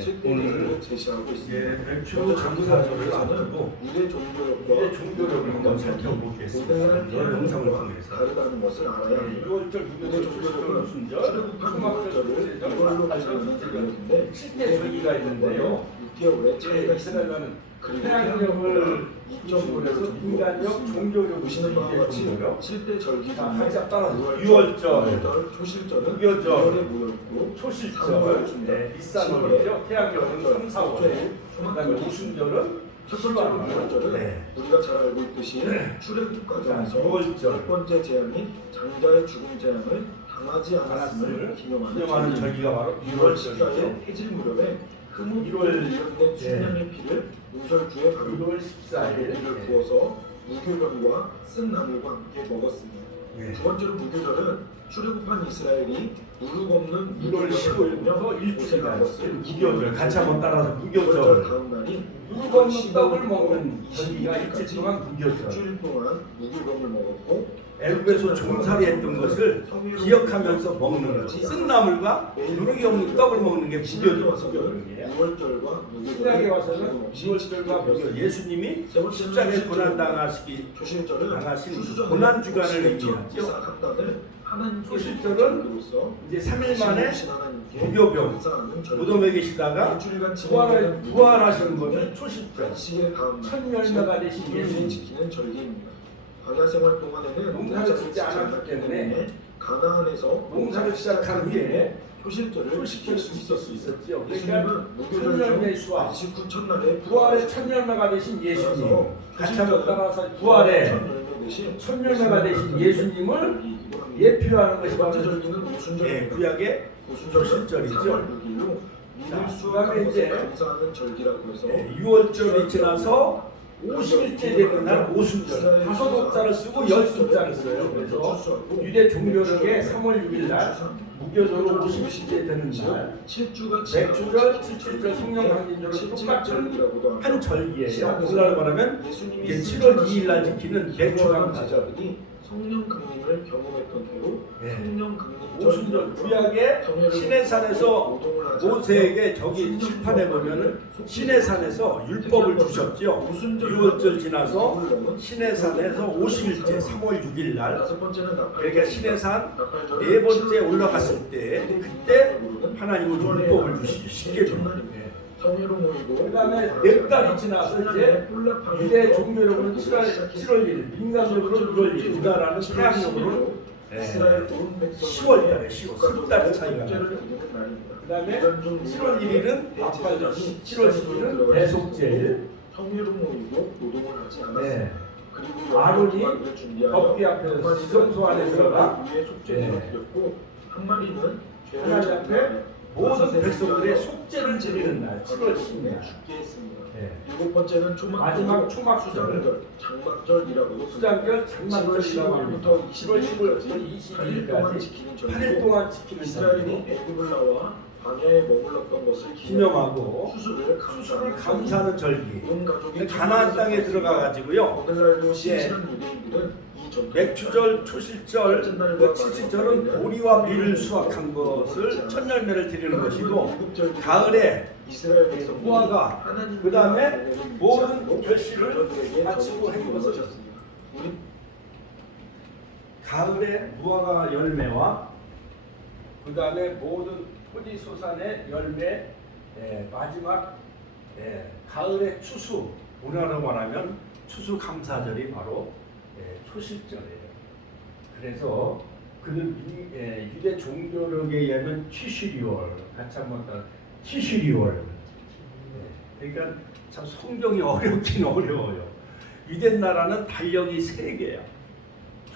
실대를 제시하고 있습니다. 백주 감사절을 앞두고 유대 종교력과 종교력을 한번 살펴보겠습니다. 모델 영상을 태양과 통해서 다르다는 것을 알아야 합니다. 6월절 유대 종교력은 출애굽한 6월절을 이걸로 가지는 달력인데 실제 절기가 있는데요. 6개월의 차이가 있습니다. 이스라엘은 그리고 태양력을 2.5에서 인간력, 종교력을 보시는 바와 같이 이루고요. 실대 절기 자, 각자 따라 6월절, 6월절, 초실절은 6월절, 6월에 모였고 초실절, 이산월이죠. 태양력은 3, 4월에, 그다음에 우순절은 첫 번째로 6월절은 우리가 잘 알고 있듯이 출애굽 과정에서 6월절. 첫 번째 재앙이 장자의 죽음 재앙을 당하지 않았음을 기념하는 절기가 바로 6월 6월절이죠. 14일 해질 무렵에 흠은 1월 이전된 순양의 피를 운설주에 바르고 1월 14일 이를 부어서 무교병과 쓴 나물과 함께 먹었습니다. 두 번째로 무교절은 출애굽한 이스라엘이 무릎 없는 1월 15일부터 일주일까지 무교절 같이 한번 따라서 무교절 무교절 다음 날인 무릎 없는 떡을 먹는 절기가 일주일 동안 무교절. 일주일 동안 무교병을 먹었고 애굽에서 종살이했던 것을 기억하면서 먹는 것. 쓴 나물과 누룩이 없는 떡을 먹는 게 무교절이에요. 6월절과 신약에 와서는 6월절과 무교절. 예수님이 십자가에 고난 당하신 고난 주간을 의미하죠. 초실절은 이제 3일 만에 무교병 무덤에 계시다가 부활하시는 것을 초실절. 첫 열매가 되신 예수님 지키는 절기입니다. 광야 생활 동안에는 농사를 짓지 않았기 때문에 가나안에서 농사를 시작한 후에 초실절을 지킬 수 있었죠. 예수님은 무교절 천열매 수와 29 첫날에 부활의 첫 열매가 되신 예수님, 같이 한번 따라서 부활의 첫 열매가 되신 예수님을 예표하는 것이 바로 구약의 초실절이죠. 그다음에 이제 6월절이 지나서 50일째 되는 날 오순절, 다섯 옥자를 쓰고 열 숫자를 써요. 그래서 유대 종교력의 3월 6일 날 무교절로 50일째 되는 날 맥주절, 칠칠절, 성령강림절은 똑같은 한 절기예요. 오늘날 말하면 이게 7월 2일 날 지키는 맥주강사절. 성령 강림을 경험했던 해로 성령 강림절 오순절 구약의 시내산에서 모세에게 저기 칠판에 보면은 시내산에서 율법을 주셨죠. 6월절 지나서 시내산에서 50일째 3월 6일 날 그러니까 시내산 네 번째 올라갔을 때 그때 하나님은 율법을 주시기 쉽게 줍니다. 그 다음에 네 달이 지나서 이제 유대 종교력으로는 7월 1일, 민간적으로는 6월 1일, 우리나라는 태양력으로는 10월 달에 10달 차이가 나죠. 그 다음에 7월 1일은 앞발절, 7월 10일은 대속제일. 성회로 모이고 노동을 하지 않았습니다. 그리고 아론이 법궤 앞에서 지성소 안에 들어가 한 마리는 하나님 앞에 모든 백성들의 속죄를 지내는 날 7월 10일 죽게 했습니다. 네. 일곱 번째는 마지막 초막절, 장막절이라고도 수장절, 장막절이라고 합니다. 7월 10일부터 22일까지 8일 동안 지키는 이스라엘이 애굽을 나와 광야에 머물렀던 것을 기념하고 추수를 감사하는 절기. 온 가족이 가나안 땅에 들어가 가지고요. 오늘날도 신실한 유대인들은 맥주절, 초실절, 칠칠절은 보리와 밀을 수확한 것을 첫 열매를 드리는 것이고 가을에 무화과, 그 다음에 모든 결실을 마치고 한 것을 가을에 무화과 열매와 그 다음에 모든 토지소산의 열매 마지막 가을의 추수, 우리나라로 말하면 추수감사절이 바로 초실절이에요. 그래서 그는 유대 종교력에 의하면 티슈리월 같이 한번 티슈리월. 그러니까 참 성경이 어렵긴 어려워요. 유대 나라는 달력이 3개야.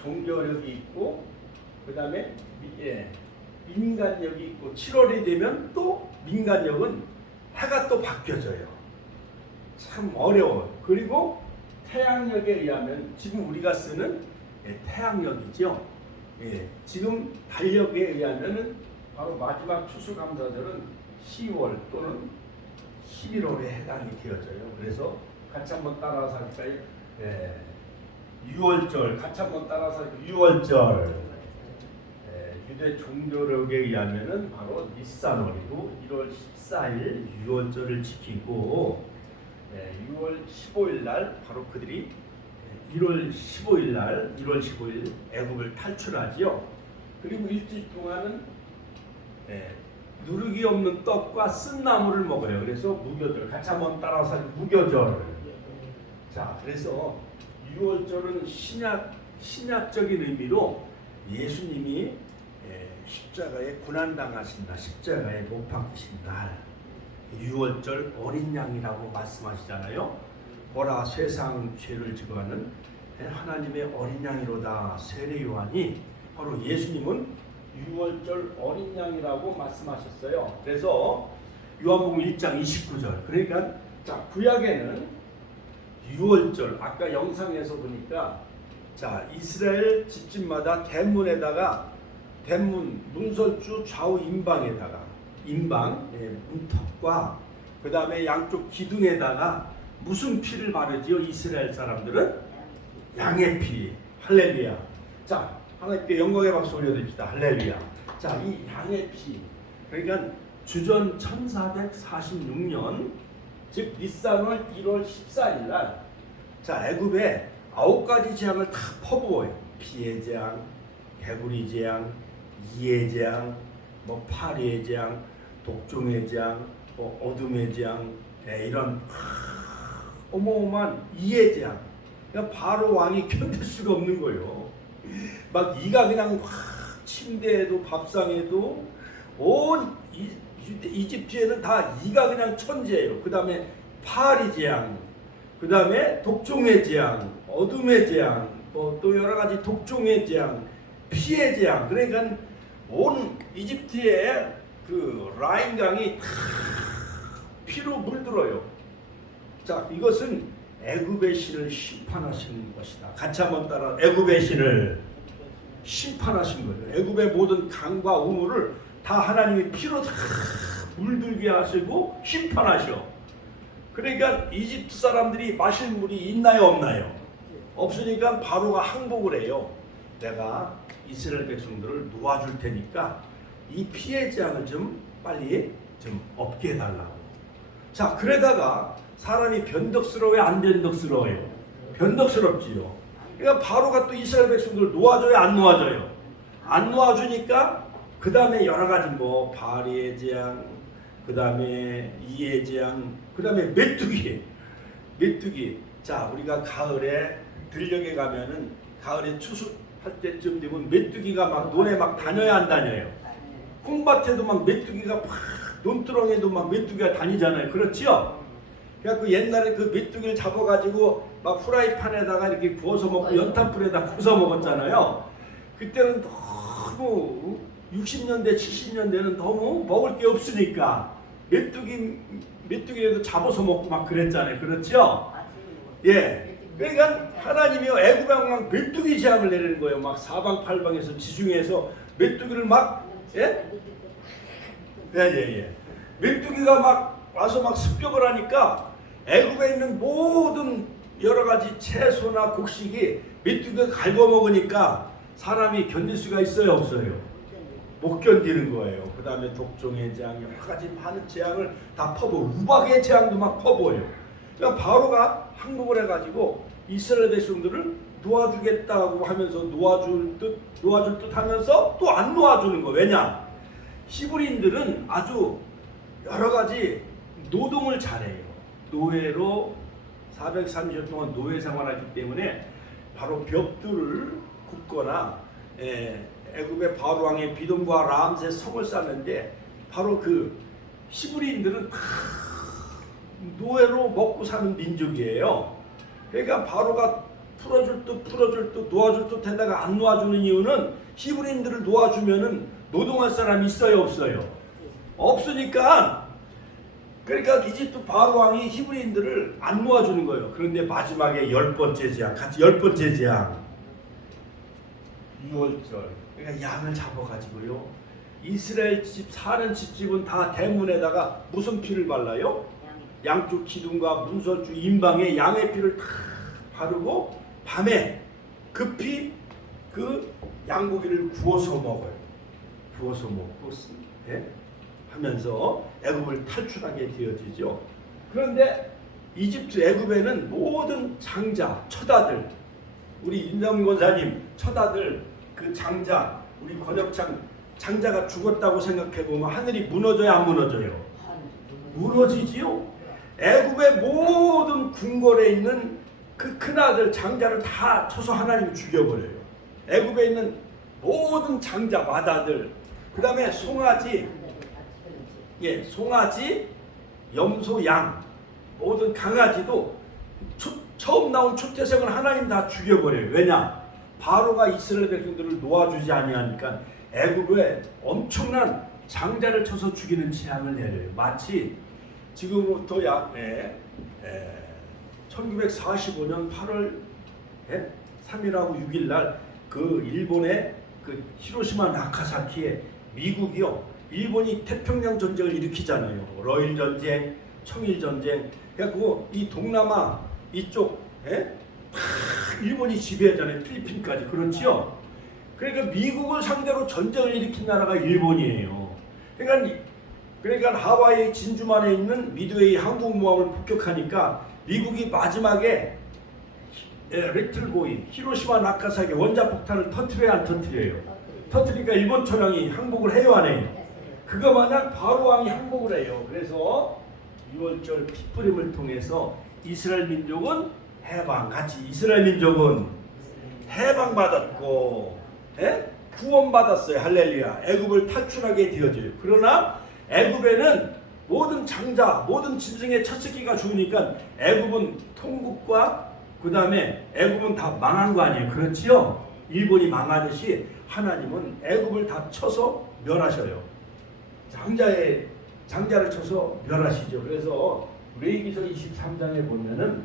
종교력이 있고 그 다음에 민간력이 있고 7월이 되면 또 민간력은 해가 또 바뀌어져요. 참 어려워요. 그리고 태양력에 의하면 지금 우리가 쓰는 태양력이죠. 지금 달력에 의하면은 바로 마지막 추수감사절은 10월 또는 11월에 해당이 되어져요. 그래서 같이 한번 따라서 할까요? 6월절 같이 한번 따라서 6월절 유대 종교력에 의하면은 바로 니산월이고 1월 14일 유월절을 지키고 6월 15일 날 바로 그들이 1월 15일 날 1월 15일 애굽을 탈출하지요. 그리고 일주일 동안은 누룩이 없는 떡과 쓴 나물을 먹어요. 그래서 무교절, 같이 한번 따라서 무교절. 자, 그래서 유월절은 신약적인 의미로 예수님이 십자가에 고난당하신 날, 십자가에 못 박히신 날, 유월절 어린 양이라고 말씀하시잖아요. 보라 세상 죄를 지고하는 하나님의 어린 양이로다. 세례 요한이 바로 예수님은 유월절 어린 양이라고 말씀하셨어요. 그래서 요한복음 1장 29절. 그러니까 자, 구약에는 유월절 아까 영상에서 보니까 자, 이스라엘 집집마다 대문에다가 대문 문설주 좌우 임방에다가 임방 문턱과 그 다음에 양쪽 기둥에다가 무슨 피를 바르지요? 이스라엘 사람들은 양의 피. 할렐루야. 자, 하나님께 영광의 박수 올려드립시다. 할렐루야. 자, 이 양의 피. 그러니까 주전 1446년 즉 니산월 1월 14일 날 자, 애굽에 9가지 재앙을 다 퍼부어요. 피의 재앙, 개구리 재앙, 이의 재앙, 뭐 파리의 재앙, 독종의 재앙, 뭐 어둠의 재앙, 이런 어마어마한 이의 재앙. 그러니까 바로 왕이 견딜 수가 없는 거예요. 막 이가 그냥 침대에도 밥상에도 온 이집트에는 다 이가 그냥 천재예요. 그 다음에 파리 재앙, 그 다음에 독종의 재앙, 어둠의 재앙, 또 여러 가지 독종의 재앙, 피의 재앙. 그러니까 온 이집트의 그 라인강이 다 피로 물들어요. 자, 이것은 애굽의 신을 심판하시는 것이다. 같이 한번 따라 애굽의 신을 심판하신 거예요. 애굽의 모든 강과 우물을 다 하나님이 피로 다 물들게 하시고 심판하셔. 그러니까 이집트 사람들이 마실 물이 있나요, 없나요? 없으니까 바로가 항복을 해요. 내가 이스라엘 백성들을 놓아줄 테니까 이 피해 재앙을 좀 빨리 좀 없게 해달라고. 자, 그러다가 사람이 변덕스러워요, 안 변덕스러워요? 변덕스럽지요. 그러니까 바로가 또 이스라엘 백성들을 놓아줘요, 안 놓아줘요? 안 놓아주니까 그 다음에 여러 가지 뭐 바리의 재앙, 그 다음에 이의 재앙, 그 다음에 메뚜기. 자, 우리가 가을에 들녘에 가면은 가을에 추수할 때쯤 되면 메뚜기가 막 논에 막 다녀야 안 다녀요? 콩밭에도 막 메뚜기가 막 논두렁에도 막 메뚜기가 다니잖아요. 그렇지요? 그래갖고 옛날에 그 메뚜기를 잡아가지고 막 후라이팬에다가 이렇게 구워서 먹고 연탄불에다 구워서 먹었잖아요. 그때는 너무 60년대 70년대는 너무 먹을 게 없으니까 메뚜기라도 잡아서 먹고 막 그랬잖아요. 그렇죠? 예. 그러니까 하나님이 애굽에 막 메뚜기 재앙을 내리는 거예요. 막 사방팔방에서 지중해에서 메뚜기를 막 예. 메뚜기가 막 와서 막 습격을 하니까 애굽에 있는 모든 여러 가지 채소나 곡식이 메뚜기가 갉아먹으니까 사람이 견딜 수가 있어요, 없어요? 못 견디는 거예요. 그 다음에 독종의 재앙, 여러 가지 많은 재앙을 다 퍼부어, 우박의 재앙도 막 퍼부어요. 그러니까 바로가 항복을 해가지고 이스라엘 백성들을 놓아주겠다고 하면서 놓아줄 듯 하면서 또 안 놓아주는 거. 왜냐? 히브리인들은 아주 여러 가지 노동을 잘해요. 노예로 430년 동안 노예 생활하기 때문에 바로 벽돌을 굽거나 애굽의 바로 왕의 비돔과 람세 성을 쌓는데 바로 그 히브리인들은 노예로 먹고 사는 민족이에요. 그러니까 바로가 풀어줄 듯 놓아줄 듯 하다가 안 놓아주는 이유는 히브리인들을 놓아주면은 노동할 사람이 있어요, 없어요? 없으니까. 그러니까 이집트 바로 왕이 히브리인들을 안 놓아주는 거예요. 그런데 마지막에 10번째 재앙, 같이 10번째 재앙, 유월절. 그러니까 양을 잡아가지고요, 이스라엘 집 사는 집집은 다 대문에다가 무슨 피를 발라요? 양쪽 기둥과 문설주 임방에 양의 피를 다 바르고 밤에 급히 그 양고기를 구워서 먹어요. 구워서 먹고 하면서 애굽을 탈출하게 되어지죠. 그런데 이집트 애굽에는 모든 장자, 처다들, 우리 윤정 권사님 처다들 그 장자, 우리 권혁창 장자가 죽었다고 생각해 보면 하늘이 무너져요, 안 무너져요? 무너지지요. 애굽의 모든 궁궐에 있는 그 큰아들 장자를 다 쳐서 하나님 죽여버려요. 애굽에 있는 모든 장자 마다들, 그 다음에 송아지, 송아지, 염소, 양, 모든 강아지도 처음 나온 초태생을 하나님 다 죽여버려요. 왜냐? 바로가 이스라엘 백성들을 놓아주지 아니하니까 애굽에 엄청난 장자를 쳐서 죽이는 재앙을 내려요. 마치 지금부터 약 1945년 8월 3일하고 6일 날 그 일본의 그 히로시마 나카사키에 미국이요, 일본이 태평양 전쟁을 일으키잖아요. 러일 전쟁, 청일 전쟁. 그래갖고 이 동남아 이쪽 일본이 지배하잖아요. 필리핀까지. 그렇지요. 그러니까 미국을 상대로 전쟁을 일으킨 나라가 일본이에요. 그러니까 하와이 진주만에 있는 미드웨이 항공모함을 폭격하니까 미국이 마지막에 리틀보이 히로시마 나카사키 원자폭탄을 터트려야 안 터트려요? 터트리니까 일본 천황이 항복을 해요, 안 해요? 그거 마냥 바로 왕이 항복을 해요. 그래서 6월절 핏부림을 통해서 이스라엘 민족은 해방, 같이 이스라엘 민족은 해방받았고 구원받았어요. 할렐루야. 애굽을 탈출하게 되어져요. 그러나 애굽에는 모든 장자, 모든 짐승의 첫 새끼가 죽으니까 애굽은 통곡과 그 다음에 애굽은 다 망한 거 아니에요. 그렇지요? 일본이 망하듯이 하나님은 애굽을 다 쳐서 멸하셔요. 장자를 쳐서 멸하시죠. 그래서 레위기서 23장에 보면은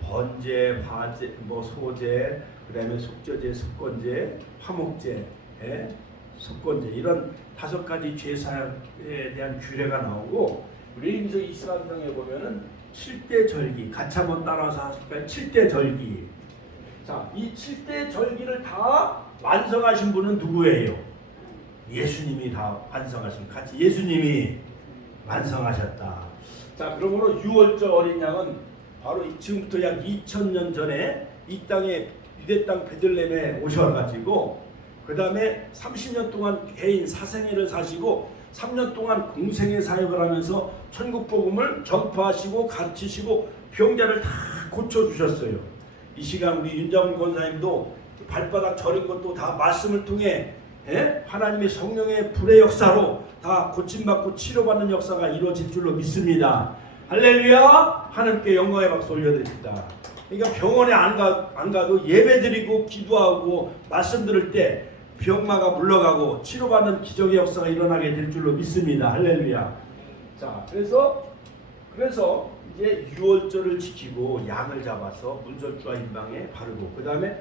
번제, 화제, 소제, 그 다음에 속죄제, 속건제, 화목제, 속건제, 이런 5가지 제사에 대한 규례가 나오고, 레위기서 23장에 보면은 7대 절기, 같이 한번 따라서 하실까요? 7대 절기. 자, 이 7대 절기를 다 완성하신 분은 누구예요? 예수님이 다 완성하신, 같이 예수님이 완성하셨다. 자, 그러므로 6월절 어린 양은 바로 지금부터 약 2000년 전에 이 땅에 유대 땅 베들레헴에 오셔가지고 그 다음에 30년 동안 개인 사생애를 사시고 3년 동안 공생애 사역을 하면서 천국 복음을 전파하시고 가르치시고 병자를 다 고쳐주셨어요. 이 시간 우리 윤정훈 권사님도 발바닥 저린 것도 다 말씀을 통해 하나님의 성령의 불의 역사로 다 고침받고 치료받는 역사가 이루어질 줄로 믿습니다. 할렐루야. 하나님께 영광의 박수 올려드립니다. 그러니까 병원에 안 가도 예배드리고 기도하고 말씀 들을 때 병마가 물러가고 치료받는 기적의 역사가 일어나게 될 줄로 믿습니다. 할렐루야. 자, 그래서 이제 유월절을 지키고 양을 잡아서 문설주와 인방에 바르고, 그 다음에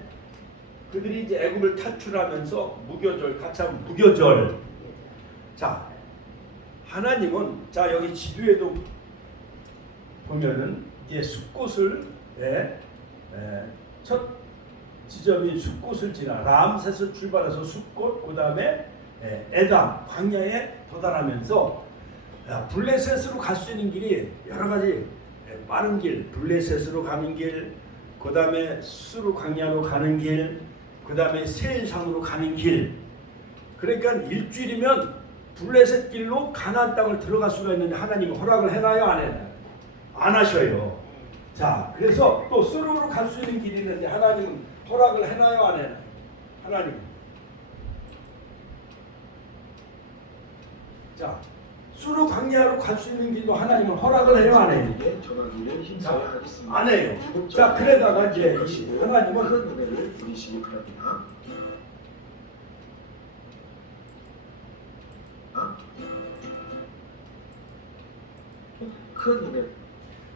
그들이 이제 애굽을 탈출하면서 무교절, 같이 하면 무교절. 자, 하나님은 자 여기 지도에도 보면은 이제 숫곳을 첫 지점이 숫곳을 지나 람셋을 출발해서 숫곳, 그 다음에 에담 광야에 도달하면서 블레셋으로 갈 수 있는 길이 여러 가지, 빠른 길, 블레셋으로 가는 길, 그 다음에 수르 광야로 가는 길, 그 다음에 세일산으로 가는 길. 그러니까 일주일이면 블레셋 길로 가나안 땅을 들어갈 수가 있는데 하나님이 허락을 해놔요, 안 해놔요? 안 하셔요. 자, 그래서 또 수르로 갈 수 있는 길이 있는데 하나님은 허락을 해놔요, 안 해놔요? 하나님. 자, 수르 광야로 갈 수 있는 길도 하나님은 허락을 해요, 안 해요? 안 해요. 자, 그러다가 이제 하나님은 큰 은혜를 누리시기 바랍니다. 큰 은혜.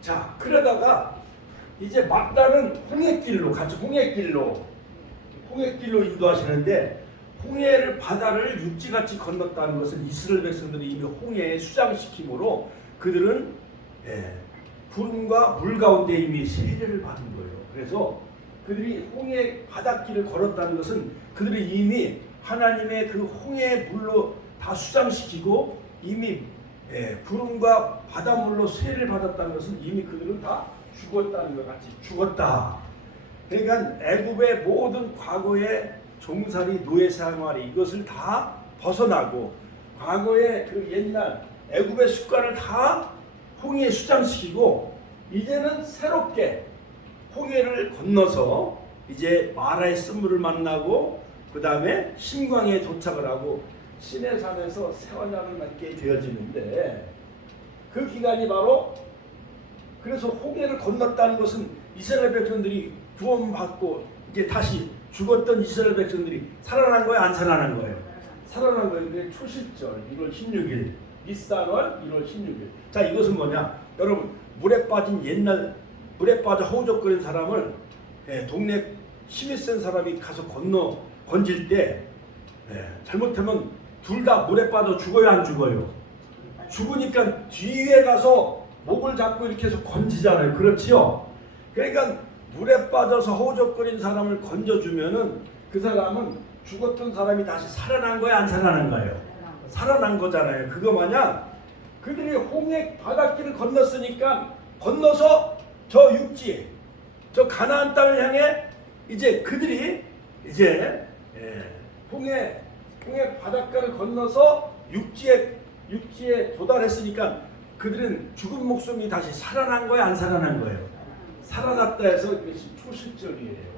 자, 그러다가 이제 막다른 홍해길로 같이 홍해길로 인도하시는데, 홍해를 바다를 육지같이 건넜다는 것은 이스라엘 백성들이 이미 홍해에 수장시킴으로 그들은 구름과 물 가운데 이미 세례를 받은 거예요. 그래서 그들이 홍해 바닷길을 걸었다는 것은 그들이 이미 하나님의 그 홍해 물로 다 수장시키고 이미 구름과 바닷물로 세를 받았다는 것은 이미 그들은 다 죽었다는 것 같이 죽었다. 그러니까 애굽의 모든 과거의 종살이 노예 생활이 이것을 다 벗어나고 과거의 그 옛날 애굽의 습관을 다 홍해에 수장시키고 이제는 새롭게 홍해를 건너서 이제 마라의 쓴물을 만나고 그 다음에 신광에 도착을 하고 시내산에서 세원양을 맞게 되어지는데 그 기간이 바로 그래서 홍해를 건넜다는 것은 이스라엘 백성들이 구원받고 이제 다시 죽었던 이스라엘 백성들이 살아난 거예요, 안 살아난 거예요? 살아난 거예요. 근데 초실절 1월 16일 니산월 1월 16일. 자, 이것은 뭐냐? 여러분 물에 빠진 옛날 물에 빠져 허우적거린 사람을 동네 힘이 센 사람이 가서 건질 때 잘못하면 둘 다 물에 빠져 죽어요, 안 죽어요? 죽으니까 뒤에 가서 목을 잡고 이렇게 해서 건지잖아요. 그렇지요? 그러니까 물에 빠져서 허우적거린 사람을 건져주면은 그 사람은 죽었던 사람이 다시 살아난 거야, 안 살아난 거예요? 살아난 거잖아요. 그거 마냥 그들이 홍해 바닷길을 건넜으니까 건너서 저 육지, 저 가나안 땅을 향해 이제 그들이 이제 홍해 바닷가를 건너서 육지에 도달했으니까 그들은 죽은 목숨이 다시 살아난 거야, 안 살아난 거예요? 살아났다 해서 이것이 초실절이에요.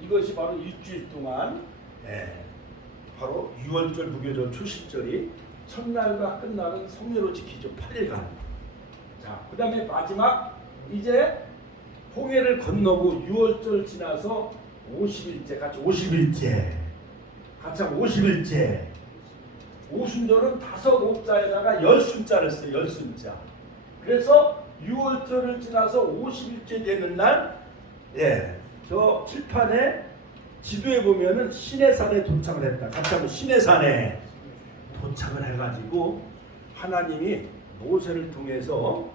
이것이 바로 일주일 동안 바로 6월절 무교절 초실절이 첫날과 끝날은 성례로 지키죠. 8일간. 자, 그 다음에 마지막 이제 홍해를 건너고 6월절 지나서 50일째 같이 50일째 같이 하면 50일째 오순절은 5옥자에다가 열순자를 써요. 열순자. 그래서 6월절을 지나서 50일째 되는 날 저 칠판에 지도에 보면은 시내산에 도착을 했다. 같이 하면 시내산에 도착을 해가지고 하나님이 모세를 통해서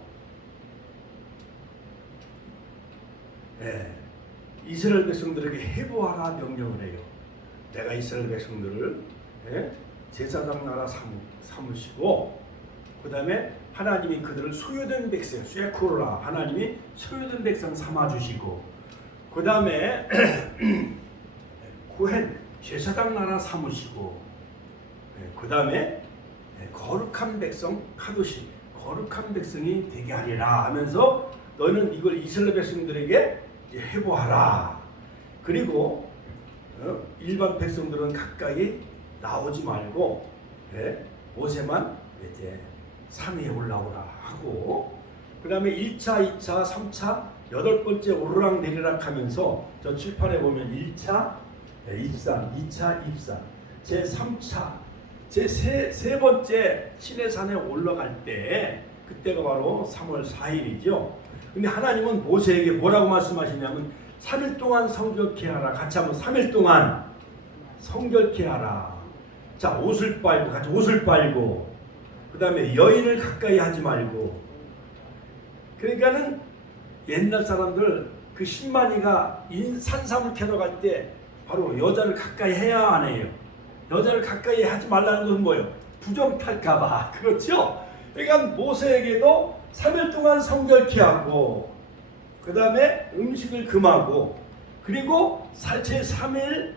이스라엘 백성들에게 해보하라 명령을 해요. 내가 이스라엘 백성들을 제사장 나라 삼으시고 그 다음에 하나님이 그들을 소유된 백성 쇠코라 하나님이 소유된 백성 삼아주시고 그 다음에 고헨 제사장 나라 삼으시고 그 다음에 거룩한 백성 카도시 거룩한 백성이 되게 하리라 하면서 너는 이걸 이스라엘 백성들에게 해보하라. 그리고 일반 백성들은 가까이 나오지 말고 모세만 이제 산 위에 올라오라 하고 그 다음에 1차, 2차, 3차 8번째 오르락 내리락 하면서 저 칠판에 보면 1차 입산, 2차 입산, 제3차 세 번째 시내산에 올라갈 때 그때가 바로 3월 4일이죠. 근데 하나님은 모세에게 뭐라고 말씀하시냐면 3일 동안 성결케 하라. 같이 하면 3일 동안 성결케 하라. 자, 옷을 빨고 같이 옷을 빨고 그 다음에 여인을 가까이 하지 말고. 그러니까는 옛날 사람들 그 신만이가 산삼을 캐러 갈 때 바로 여자를 가까이 해야 안 해요. 여자를 가까이 하지 말라는 건 뭐예요? 부정 탈까봐. 그렇죠? 그러니까 모세에게도 3일 동안 성결케 하고 그 다음에 음식을 금하고 그리고 제3일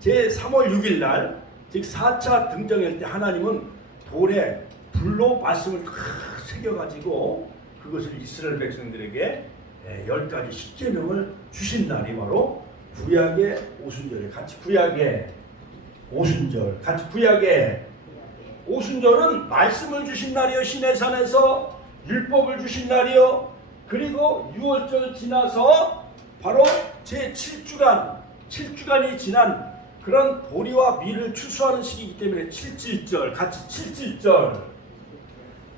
제3월 6일 날 즉 4차 등정일 때 하나님은 돌에 불로 말씀을 탁 새겨가지고 그것을 이스라엘 백성들에게 10가지 십계명을 주신 날이 바로 구약의 오순절에 같이 구약의 오순절 같이 구약의 오순절은 말씀을 주신 날이요. 시내산에서 율법을 주신 날이요. 그리고 6월절 지나서 바로 제7주간이 지난 그런 보리와 밀을 추수하는 시기이기 때문에 7질절 같이 7질절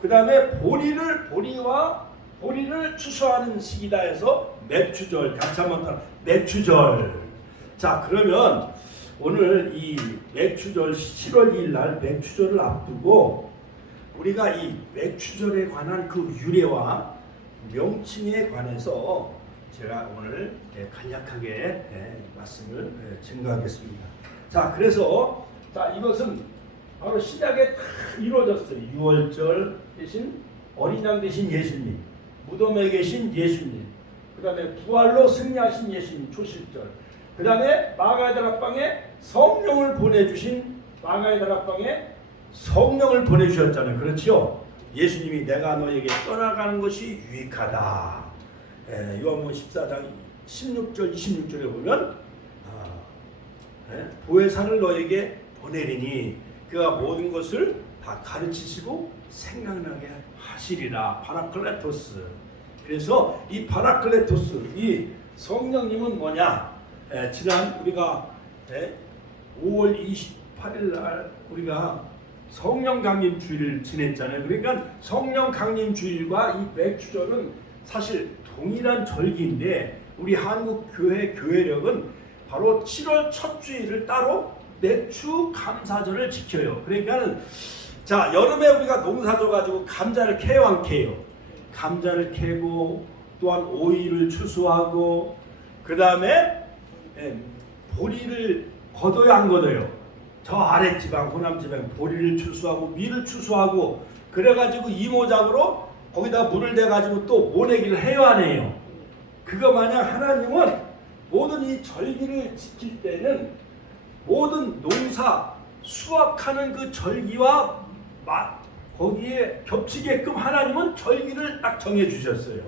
그 다음에 보리를 추수하는 시기다 해서 맵추절 같이 한번 맵추절. 자, 그러면 오늘 이 맵추절 7월 2일 날 맵추절을 앞두고 우리가 이 맵추절에 관한 그 유래와 명칭에 관해서 제가 오늘 간략하게 말씀을 증거하겠습니다. 자, 그래서 이것은 바로 신약에 다 이루어졌어요. 유월절 대신 어린 양 대신 예수님, 무덤에 계신 예수님, 그 다음에 부활로 승리하신 예수님 초실절, 그 다음에 마가의 다락방에 성령을 보내주신 마가의 다락방에 성령을 보내주셨잖아요. 그렇지요? 예수님이 내가 너에게 떠나가는 것이 유익하다. 요한복음 14장 16절 26절에 보면 보혜사를 너에게 보내리니 그가 모든 것을 다 가르치시고 생각나게 하시리라. 파라클레토스. 그래서 이 파라클레토스, 이 성령님은 뭐냐? 지난 우리가 5월 28일 날 우리가 성령 강림 주일을 지냈잖아요. 그러니까 성령 강림 주일과 이 맥주절은 사실 동일한 절기인데 우리 한국 교회 교회력은 바로 7월 첫 주일을 따로 맥주 감사절을 지켜요. 그러니까는 자, 여름에 우리가 농사져 가지고 감자를 캐요, 안 캐요? 감자를 캐고 또한 오이를 추수하고 그 다음에 보리를 걷어요, 안 걷어요? 저 아랫지방 호남지방 보리를 추수하고 밀을 추수하고 그래가지고 이모작으로 거기다 물을 대가지고 또 모내기를 해요, 안 해요? 그거 마냥 하나님은 모든 이 절기를 지킬 때는 모든 농사 수확하는 그 절기와 거기에 겹치게끔 하나님은 절기를 딱 정해 주셨어요.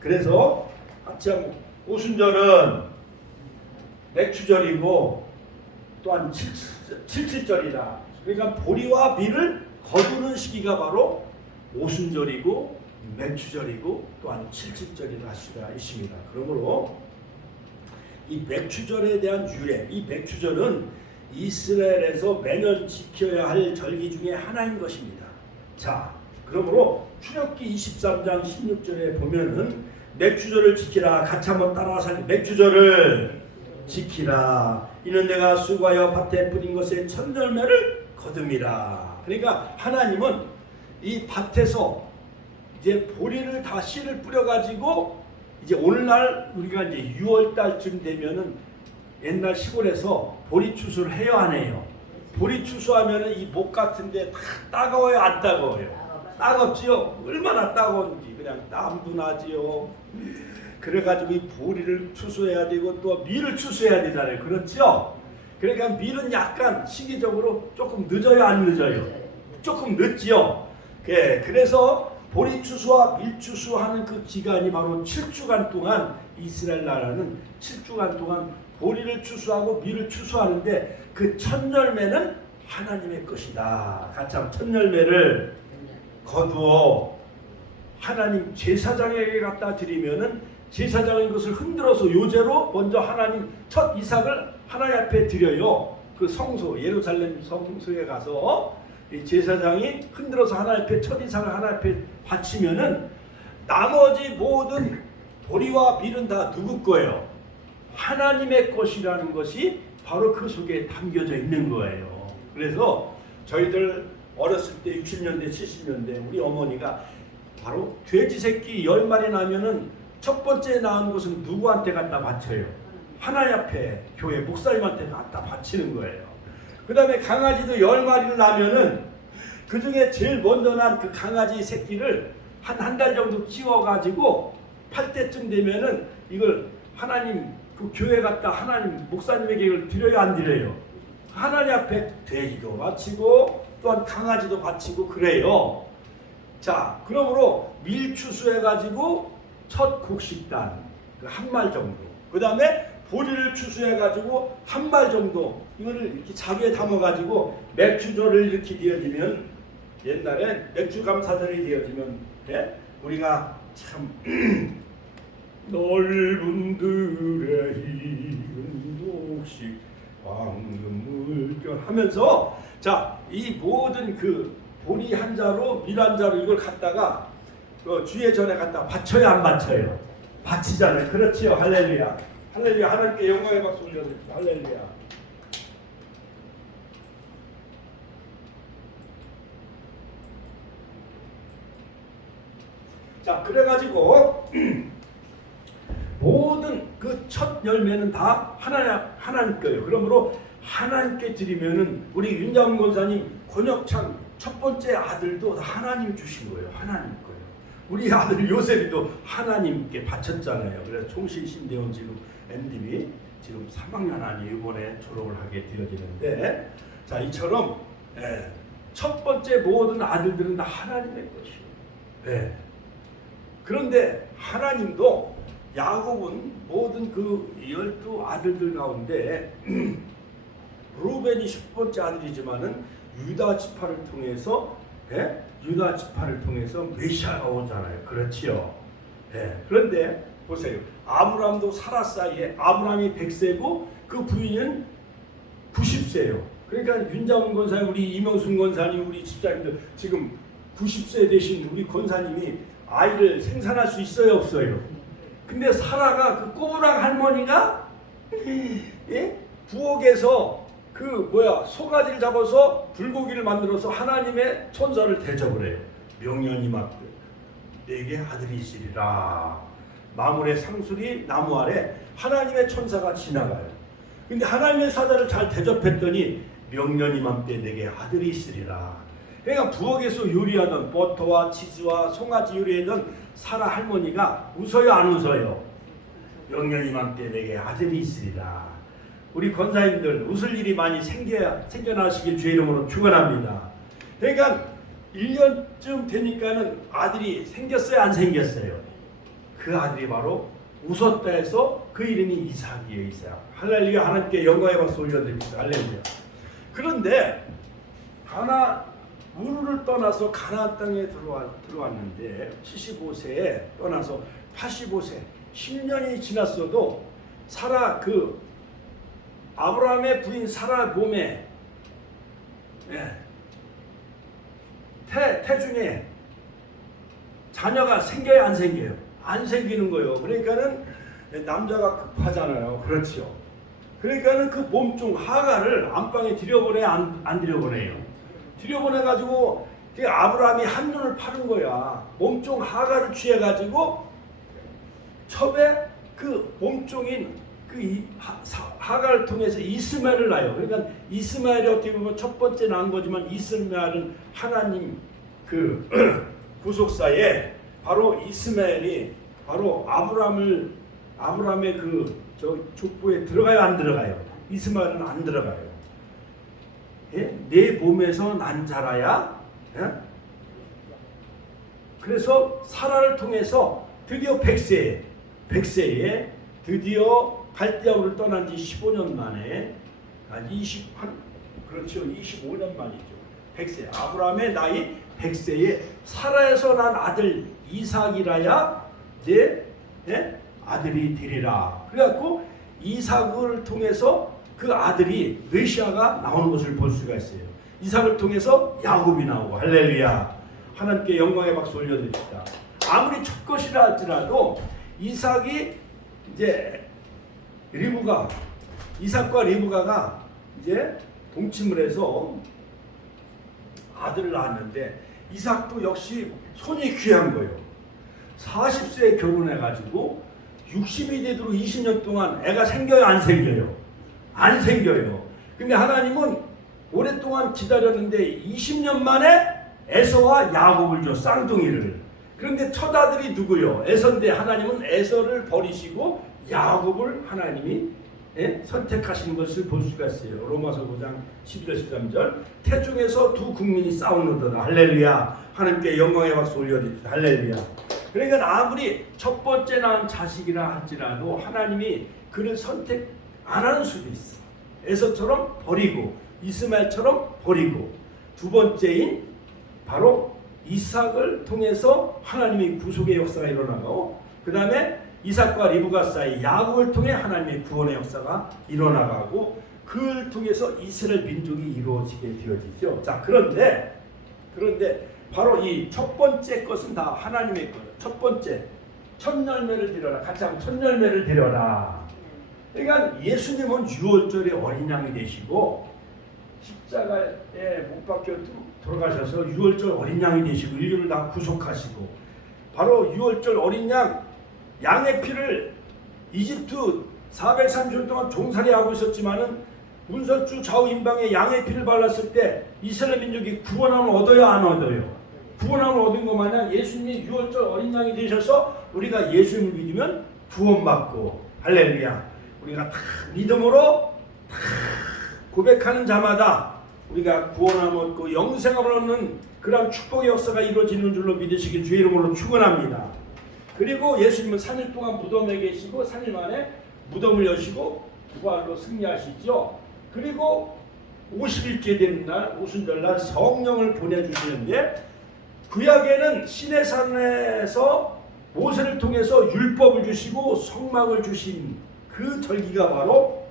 그래서 같이 한번 오순절은 맥추절이고 또한 칠칠절이다. 그러니까 보리와 밀을 거두는 시기가 바로 오순절이고 맥추절이고 또한 칠칠절이라 할 수가 있습니다. 그러므로 이 맥추절에 대한 유래, 이 맥추절은 이스라엘에서 매년 지켜야 할 절기 중에 하나인 것입니다. 자, 그러므로 출애굽기 23장 16절에 보면은 맥추절을 지키라. 같이 한번 따라서 맥추절을 지키라. 이는 내가 수고하여 밭에 뿌린 것의 첫 열매를 거둠이라. 그러니까 하나님은 이 밭에서 이제 보리를 다 씨를 뿌려가지고 이제 오늘날 우리가 이제 6월 달쯤 되면은 옛날 시골에서 보리 추수를 해요, 안 해요? 보리 추수하면은 이 목 같은데 다 따가워요, 안 따가워요? 따갑지요? 얼마나 따가운지 그냥 땀도 나지요. 그래가지고 이 보리를 추수해야 되고 또 밀을 추수해야 되잖아요. 그렇죠? 그러니까 밀은 약간 시기적으로 조금 늦어요, 안 늦어요? 조금 늦지요. 그래서 보리 추수와 밀 추수하는 그 기간이 바로 7주간 동안 이스라엘 나라는 7주간 동안 보리를 추수하고 밀을 추수하는데 그 첫 열매는 하나님의 것이다. 같이 한번 첫 열매를 거두어 하나님 제사장에게 갖다 드리면은 제사장은 이것을 흔들어서 요제로 먼저 하나님 첫 이삭을 하나님 앞에 드려요. 그 성소 예루살렘 성소에 가서 이 제사장이 흔들어서 하나님 앞에 첫 이삭을 하나님 앞에 바치면은 나머지 모든 보리와 밀은 다 누구 거예요? 하나님의 것이라는 것이 바로 그 속에 담겨져 있는 거예요. 그래서 저희들 어렸을 때 60년대 70년대 우리 어머니가 바로 돼지 새끼 10마리 나면은 첫 번째 낳은 것은 누구한테 갖다 바쳐요? 하나님 앞에 교회 목사님한테 갖다 바치는 거예요. 그 다음에 강아지도 10마리를 낳으면은 그 중에 제일 먼저 난 그 강아지 새끼를 한 달 정도 키워가지고 팔 때쯤 되면은 이걸 하나님 그 교회 갔다 하나님 목사님에게 이걸 드려요, 안 드려요? 하나님 앞에 돼지도 바치고 또한 강아지도 바치고 그래요. 자, 그러므로 밀 추수해가지고 첫 곡식단 한 말 정도, 그 다음에 보리를 추수해가지고 한 말 정도 이거를 이렇게 자기에 담아가지고 맥주절을 이렇게 되어지면 옛날에 맥주 감사절이 되어지면 우리가 참 넓은 들의 희은 곡식 황금 물결 하면서 자, 이 모든 그 보리 한 자루 밀 한 자루 이걸 갖다가 주의 전에 갖다 바쳐요, 안 바쳐요? 바치잖아요. 그렇지요. 할렐루야. 할렐루야. 하나님께 영광의 박수 올려드립니다. 할렐루야. 자, 그래가지고 모든 그 첫 열매는 다 하나님 거예요. 그러므로 하나님께 드리면은 우리 윤장훈 권사님 권혁찬 첫 번째 아들도 하나님 주신 거예요. 하나님 거예요. 우리 아들 요셉이도 하나님께 바쳤잖아요. 그래서 총신신대원 지금 MDB 지금 3학년 안에 이번에 졸업을 하게 되어지는데, 자 이처럼 첫 번째 모든 아들들은 다 하나님의 것이에요. 그런데 하나님도 야곱은 모든 그 12 아들들 가운데 루벤이 첫 번째 아들이지만은 유다 지파를 통해서 유다 지파를 통해서 메시아가 오잖아요. 그렇지요. 그런데 보세요. 아브라함도 사라 사이에 아브라함이 100세고 그 부인은 90세예요. 그러니까 윤장훈 권사님, 우리 이명순 권사님, 우리 집사님들 지금 90세 되신 우리 권사님이 아이를 생산할 수 있어요, 없어요? 근데 사라가 그 꼬부랑 할머니가 부엌에서 소가지를 잡아서 불고기를 만들어서 하나님의 천사를 대접을 해요. 명령이 맞고 내게 아들이 있으리라. 마물의 상술이 나무 아래 하나님의 천사가 지나가요. 근데 하나님의 사자를 잘 대접했더니 명년이 맘때 내게 아들이 있으리라. 그러니까 부엌에서 요리하던 버터와 치즈와 송아지 요리하던 사라 할머니가 웃어요, 안 웃어요? 명년이 맘때 내게 아들이 있으리라. 우리 권사님들 웃을 일이 많이 생겨나시길 주의 이름으로 축원합니다. 그러니까 1년쯤 되니까는 아들이 생겼어요, 안 생겼어요? 그 아들이 바로 웃었다 해서 그 이름이 이삭이에요. 이삭. 할렐루야. 하나님께 영광의 박수 올려드립니다. 할렐루야. 그런데 우르를 떠나서 가나안 땅에 들어왔는데 75세에 떠나서 85세 10년이 지났어도 사라 아브라함의 부인 사라 몸에 태중에 자녀가 생겨요, 안 생겨요? 안 생기는 거예요. 그러니까는 남자가 급하잖아요. 그렇죠. 그러니까는 그 몸종 하가를 안방에 들여보내, 안 들여보내요? 들여보내가지고 아브라함이 한눈을 파는 거야. 몸종 하가를 취해가지고 첩에 그 몸종인 하가를 통해서 이스마엘을 낳아요. 그러니까 이스마엘이 어떻게 보면 첫 번째 낳은 거지만 이스마엘은 하나님 구속사에 바로 이스마엘이 바로 아브라함의 족보에 들어가요, 안 들어가요? 이스마엘은 안 들어가요. 내 몸에서 난 자라야. 그래서 사라를 통해서 드디어 100세에 드디어 갈대아우를 떠난 지 15년 만에 25년 만이죠. 100세. 아브라함의 나이 100세에 사라에서 난 아들 이삭이라야 내 아들이 되리라. 그래갖고 이삭을 통해서 그 아들이 메시아가 나오는 것을 볼 수가 있어요. 이삭을 통해서 야곱이 나오고. 할렐루야. 하나님께 영광의 박수 올려드립니다. 아무리 첫 것이라 할지라도 이삭이 이제 이삭과 리브가가 이제 동침을 해서 아들을 낳았는데 이삭도 역시 손이 귀한 거예요. 40세에 결혼해가지고 60이 되도록 20년 동안 애가 생겨요, 안 생겨요? 안 생겨요. 근데 하나님은 오랫동안 기다렸는데 20년 만에 에서와 야곱을 줘, 쌍둥이를. 그런데 첫 아들이 누구요? 에서인데 하나님은 에서를 버리시고 야곱을 하나님이 선택하신 것을 볼 수가 있어요. 로마서 9장 11절 13절 태중에서 두 국민이 싸우는도다. 할렐루야. 하나님께 영광의 박수 올려드립니다. 할렐루야. 그러니까 아무리 첫 번째 낳은 자식이라 할지라도 하나님이 그를 선택 안 하는 수도 있어. 에서처럼 버리고 이스마엘처럼 버리고 두 번째인 바로 이삭을 통해서 하나님의 구속의 역사가 일어나고 그 다음에 이삭과 리브가 사이 야곱을 통해 하나님의 구원의 역사가 일어나가고 그를 통해서 이스라엘 민족이 이루어지게 되어지죠. 자, 그런데 바로 이 첫 번째 것은 다 하나님의 거예요. 첫 번째, 첫 열매를 드려라. 같이 한번 첫 열매를 드려라. 그러니까 예수님은 유월절에 어린 양이 되시고 십자가에 못 박혀 돌아가셔서 유월절 어린 양이 되시고 인류를 다 구속하시고 바로 유월절 어린 양의 피를 이집트 430년 동안 종살이하고 있었지만은 운설주 좌우 임방에 양의 피를 발랐을 때 이스라엘 민족이 구원함을 얻어야 안 얻어요? 구원함을 얻은 것 마냥 예수님이 유월절 어린 양이 되셔서 우리가 예수님을 믿으면 구원받고, 할렐루야, 우리가 다 믿음으로 다 고백하는 자마다 우리가 구원함을 얻고 영생함을 얻는 그러한 축복의 역사가 이루어지는 줄로 믿으시길 주의 이름으로 축원합니다. 그리고 예수님은 3일 동안 무덤에 계시고 3일 만에 무덤을 여시고 부활로 승리하시죠. 그리고 50일째 되는 날 오순절날 성령을 보내주시는데, 구약에는 시내산에서 모세를 통해서 율법을 주시고 성막을 주신 그 절기가 바로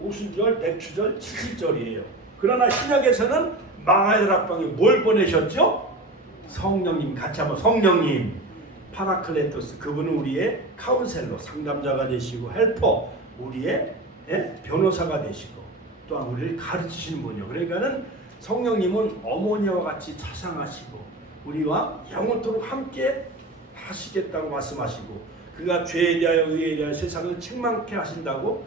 오순절, 맥주절, 칠칠절이에요. 그러나 신약에서는 마가다락방에 뭘 보내셨죠? 성령님. 같이 한번 성령님. 파라클레토스, 그분은 우리의 카운셀러, 상담자가 되시고, 헬퍼, 우리의 변호사가 되시고, 또한 우리를 가르치시는 분이요. 그러니까는 성령님은 어머니와 같이 자상하시고 우리와 영원토록 함께 하시겠다고 말씀하시고, 그가 죄에 대하여 의에 대하여 세상을 책망케 하신다고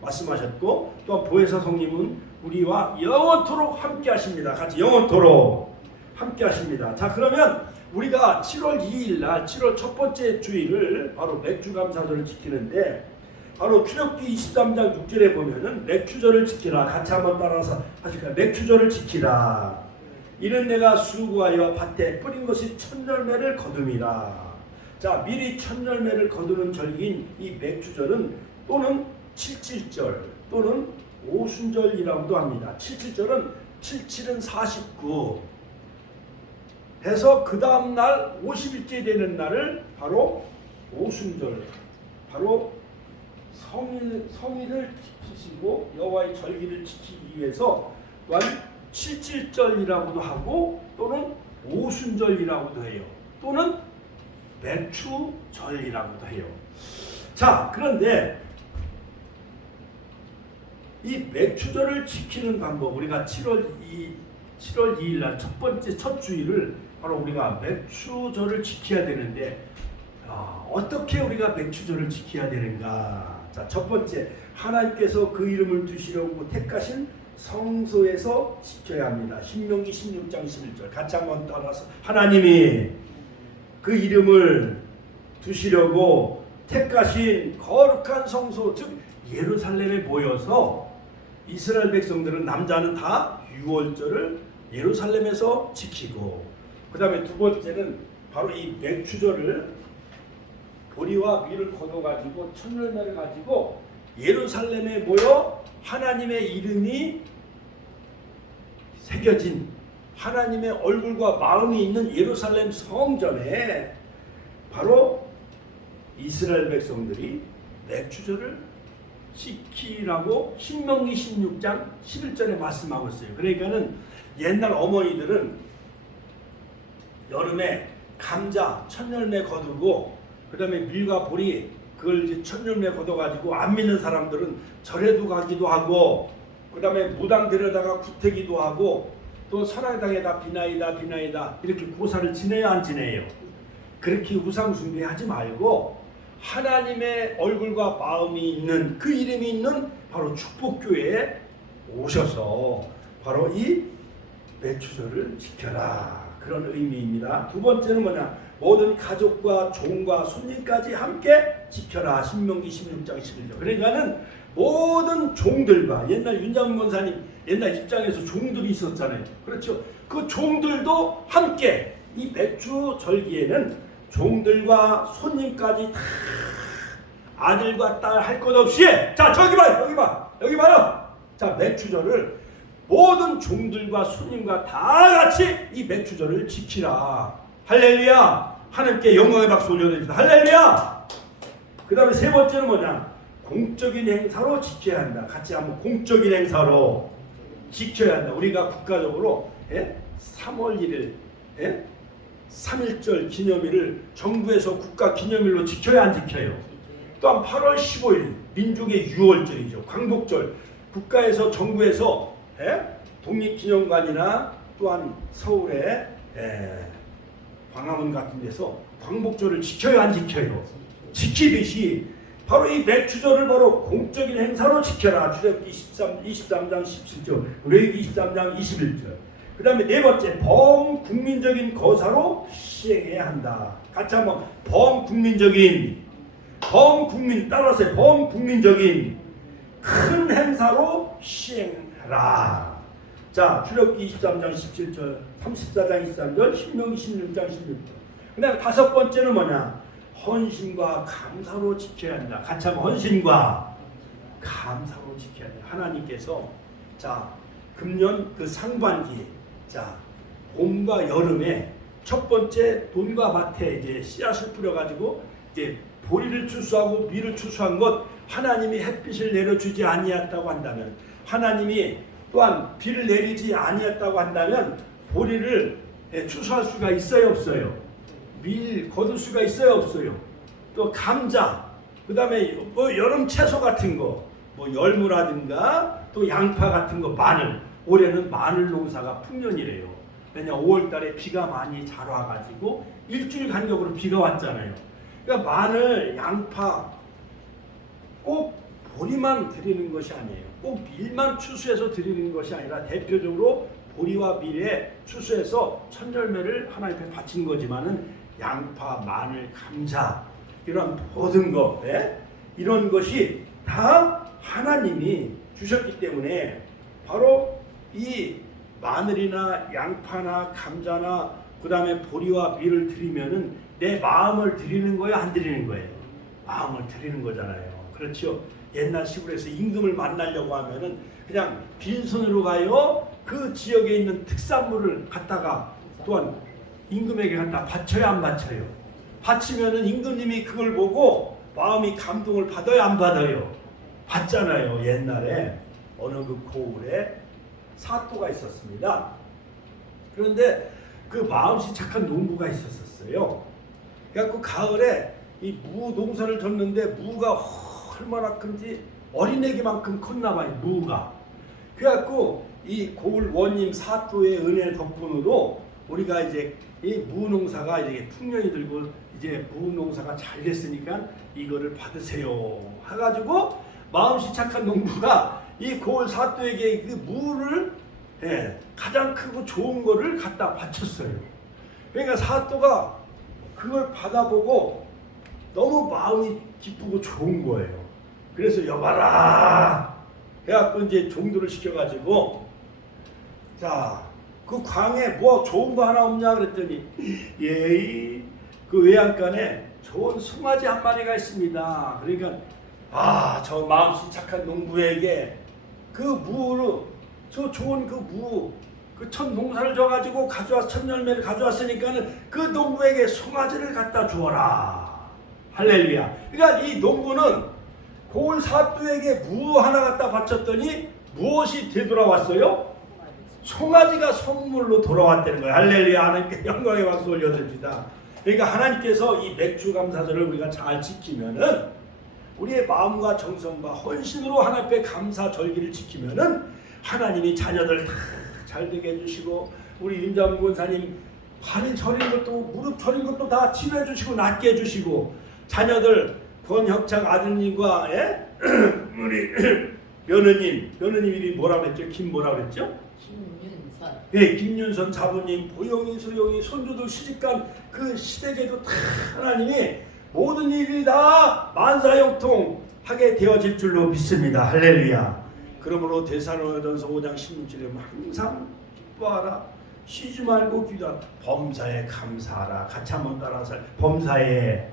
말씀하셨고, 또한 보혜사 성님은 우리와 영원토록 함께 하십니다. 같이 영원토록 함께 하십니다. 자, 그러면 우리가 7월 2일 날 7월 첫 번째 주일을 바로 맥주감사절을 지키는데, 바로 출애굽기 23장 6절에 보면은 맥주절을 지키라. 같이 한번 따라서 하실까요? 맥주절을 지키라. 이는 내가 수고하여 밭에 뿌린 것이 첫 열매를 거둠이라. 자, 미리 첫 열매를 거두는 절기인 이 맥주절은 또는 칠칠절 또는 오순절이라고도 합니다. 칠칠절은 77은 49 해서 그 다음 날 50일째 되는 날을 바로 오순절, 바로 성일을 지키시고 여호와의 절기를 지키기 위해서 또한 칠칠절이라고도 하고 또는 오순절이라고도 해요. 또는 맥주절이라고도 해요. 자, 그런데 이 맥주절을 지키는 방법, 우리가 7월 2일 날 첫 번째 첫 주일을 바로 우리가 맥주절을 지켜야 되는데, 어떻게 우리가 맥주절을 지켜야 되는가? 자, 첫 번째, 하나님께서 그 이름을 두시려고 택하신 성소에서 지켜야 합니다. 신명기 16장 11절 같이 한번 따라서, 하나님이 그 이름을 두시려고 택하신 거룩한 성소, 즉 예루살렘에 모여서 이스라엘 백성들은, 남자는 다 유월절을 예루살렘에서 지키고, 그 다음에 두 번째는 바로 이 맥주절을 보리와 밀을 거둬가지고 첫 열매를 가지고 예루살렘에 모여 하나님의 이름이 새겨진, 하나님의 얼굴과 마음이 있는 예루살렘 성전에 바로 이스라엘 백성들이 맥주절을 지키라고 신명기 16장 11절에 말씀하고 있어요. 그러니까는 옛날 어머니들은 여름에 감자 첫 열매 거두고, 그 다음에 밀과 보리 그걸 이제 첫 열매 걷어가지고 안 믿는 사람들은 절에도 가기도 하고, 그 다음에 무당 데려다가 구태기도 하고, 또 선악당에다 비나이다 이렇게 고사를 지내야 안 지내요? 그렇게 우상 숭배하지 말고 하나님의 얼굴과 마음이 있는, 그 이름이 있는 바로 축복교회에 오셔서 바로 이 맥주절을 지켜라, 그런 의미입니다. 두 번째는 뭐냐? 모든 가족과 종과 손님까지 함께 지켜라. 신명기 16장 11절. 그러니까는 모든 종들과, 옛날 윤장훈 권사님 옛날 입장에서 종들이 있었잖아요. 그렇죠? 그 종들도 함께 이 맥주 절기에는 종들과 손님까지 다 아들과 딸 할 것 없이, 자, 저기 봐요, 여기 봐요. 자, 맥주절을 모든 종들과 손님과 다 같이 이 맥주절을 지키라. 할렐루야. 하나님께 영광의 박수 올려드립니다. 할렐루야. 그 다음에 세 번째는 뭐냐? 공적인 행사로 지켜야 한다. 같이 한번 공적인 행사로 지켜야 한다. 우리가 국가적으로 3월 1일 3.1절 기념일을 정부에서 국가 기념일로 지켜야 안 지켜요? 또한 8월 15일 민족의 유월절이죠. 광복절, 국가에서 정부에서 독립기념관이나 또한 서울에 광화문 같은 데서 광복절을 지켜야 안 지켜요? 지키듯이 바로 이 맥추절을 바로 공적인 행사로 지켜라. 출애굽기 23장 17절, 레위기 23장 21절. 그 다음에 네 번째, 범국민적인 거사로 시행해야 한다. 같이 한번 범국민적인, 따라서 범국민적인 큰 행사로 시행하라. 자, 출애굽기 23장 17절, 34장 23절, 신명기 16장 16절. 그 다음에 다섯 번째는 뭐냐? 헌신과 감사로 지켜야 한다. 같이 한번 헌신과 감사로 지켜야 한다. 하나님께서 자, 금년 그 상반기, 자, 봄과 여름에 첫 번째 돈과 밭에 이제 씨앗을 뿌려가지고 이제 보리를 추수하고 밀을 추수한 것, 하나님이 햇빛을 내려주지 아니했다고 한다면, 하나님이 또한 비를 내리지 아니했다고 한다면 보리를 추수할 수가 있어요, 없어요? 밀 거둘 수가 있어요, 없어요? 또 감자, 그 다음에 뭐 여름 채소 같은 거, 뭐 열무라든가 또 양파 같은 거, 마늘. 올해는 마늘 농사가 풍년이래요. 왜냐, 5월달에 비가 많이 잘 와가지고 일주일 간격으로 비가 왔잖아요. 그러니까 마늘, 양파 꼭 보리만 드리는 것이 아니에요. 꼭 밀만 추수해서 드리는 것이 아니라 대표적으로 보리와 밀에 추수해서 첫 열매를 하나님 앞에 바친 거지만은 양파, 마늘, 감자 이런 모든 것, 이런 것이 다 하나님이 주셨기 때문에 바로 이 마늘이나 양파나 감자나 그 다음에 보리와 밀을 드리면은 내 마음을 드리는 거예요, 안 드리는 거예요? 마음을 드리는 거잖아요. 그렇죠? 옛날 시골에서 임금을 만나려고 하면은 그냥 빈손으로 가요. 그 지역에 있는 특산물을 갖다가 또한 임금에게 갖다 바쳐야 안 바쳐요? 바치면은 임금님이 그걸 보고 마음이 감동을 받아요, 안 받아요? 받잖아요. 옛날에 어느 그 고을에 사또가 있었습니다. 그런데 그 마음씨 착한 농부가 있었어요. 그래갖고 가을에 이 무 농사를 졌는데 무가 얼마나 큰지 어린애기만큼 컸나 봐요, 무가. 그래갖고 이 고을 원님 사또의 은혜 덕분으로 우리가 이제 이 무농사가 이제 풍년이 들고 이제 무농사가 잘 됐으니까 이거를 받으세요 해가지고 마음씨 착한 농부가 이 고을 사또에게 그 무를 가장 크고 좋은 거를 갖다 바쳤어요. 그러니까 사또가 그걸 받아보고 너무 마음이 기쁘고 좋은 거예요. 그래서 여봐라 해갖고 이제 종도를 시켜가지고 자, 그 광에 뭐 좋은 거 하나 없냐 그랬더니 그 외양간에 좋은 송아지 한 마리가 있습니다. 그러니까 저 마음씨 착한 농부에게 그 무를 저 좋은 그 무 그 첫 농사를 져가지고 첫 열매를 가져왔으니까는 그 농부에게 송아지를 갖다 주어라. 할렐루야. 그러니까 이 농부는 고을 사또에게 무 하나 갖다 바쳤더니 무엇이 되돌아왔어요? 송아지가 선물로 돌아왔다는 거예요. 할렐루야. 하나님께 영광의 박수 올려드립니다. 그러니까 하나님께서 이 맥주감사절을 우리가 잘 지키면은 우리의 마음과 정성과 헌신으로 하나님 앞에 감사 절기를 지키면은 하나님이 자녀들 다 잘 되게 해주시고 우리 임자문 권사님 발이 저린 것도 무릎 저린 것도 다 치료해주시고 낫게 해주시고 자녀들 권혁창 아드님과 우리 며느님 이름이 뭐라 그랬죠? 김뭐라 그랬죠? 김윤선. 네, 김윤선 자부님, 보영이, 소영이, 손주들 시집간 그 시댁에도 다 하나님이 모든 일이 다 만사형통하게 되어질 줄로 믿습니다. 할렐루야. 그러므로 데살로니가전서 5장 16절에 항상 기뻐하라, 쉬지 말고 기도하라, 범사에 감사하라. 같이 한번 따라서 범사에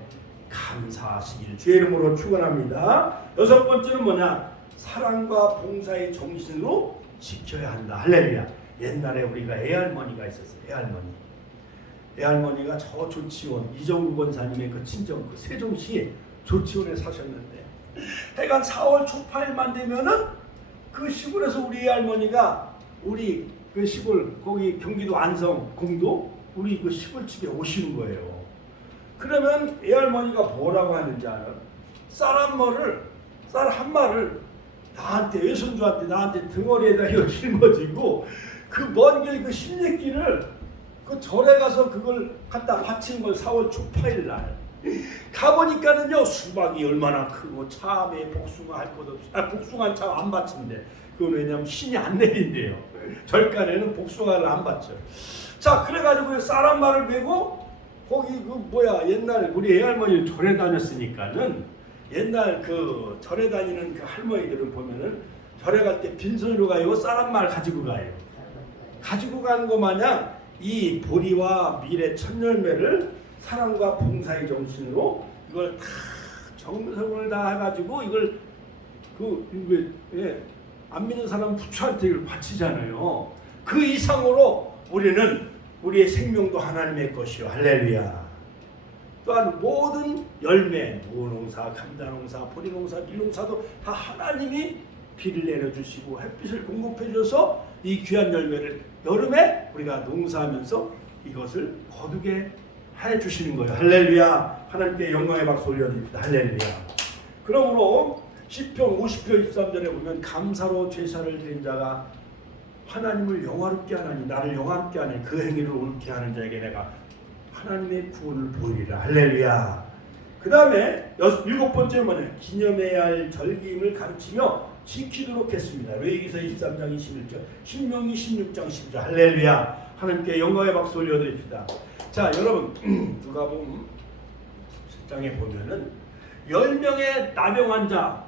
감사하시기를 주의 이름으로 축원합니다. 여섯 번째는 뭐냐? 사랑과 봉사의 정신으로 지켜야 한다. 할렐루야. 옛날에 우리가 애할머니가 있었어요. 애할머니가 저 조치원 이정구 권사님의 그 친정 그 세종시 조치원에 사셨는데 해간 4월 초파일만 되면은 그 시골에서 우리 애할머니가 우리 그 시골 거기 경기도 안성 공도 우리 그 시골집에 오시는 거예요. 그러면 애할머니가 뭐라고 하는지 알아? 쌀 한 마를 나한테 외손주한테 나한테 등어리에다 짊어지고 그 먼 길 그 십리길을 그 절에 가서 그걸 갖다 바친 걸 4월 초파일 날 가보니까는요 수박이 얼마나 크고 참에 복숭아 할 것 없이 복숭아 참 안 받친대. 그건 왜냐면 신이 안 내린대요. 절간에는 복숭아를 안 받죠. 자 그래가지고 쌀한 마를 베고 거기 그 뭐야 옛날 우리 애할머니 절에 다녔으니까는 옛날 그 절에 다니는 그 할머니들을 보면은 절에 갈 때 빈손으로 가요 쌀한 말 가지고 가요. 가지고 가는 거 마냥 이 보리와 밀의 첫 열매를 사랑과 봉사의 정신으로 이걸 다 정성을 다 해가지고 이걸 안 믿는 사람 부처한테 이걸 바치잖아요. 그 이상으로 우리는 우리의 생명도 하나님의 것이요 할렐루야. 또한 모든 열매, 무농사, 감자농사, 보리농사, 밀농사도 다 하나님이 비를 내려주시고 햇빛을 공급해 줘서 이 귀한 열매를 여름에 우리가 농사하면서 이것을 거두게 해주시는 거예요. 할렐루야. 하나님께 영광의 박수 올려드립니다. 할렐루야. 그러므로 시편 50편 23절에 보면 감사로 제사를 드린 자가 하나님을 영화롭게 하나니 나를 영화롭게 하니 그 행위를 옳게 하는 자에게 내가 하나님의 구원을 보이리라. 할렐루야. 그 다음에 일곱 번째 뭐냐 기념해야 할 절기임을 가르치며 지키도록 했습니다. 레위기서 23장 21절 신명기 16장 10절 할렐루야. 하나님께 영광의 박수 올려드립니다. 자 여러분 누가복음 17장에 보면은 10명의 나병 환자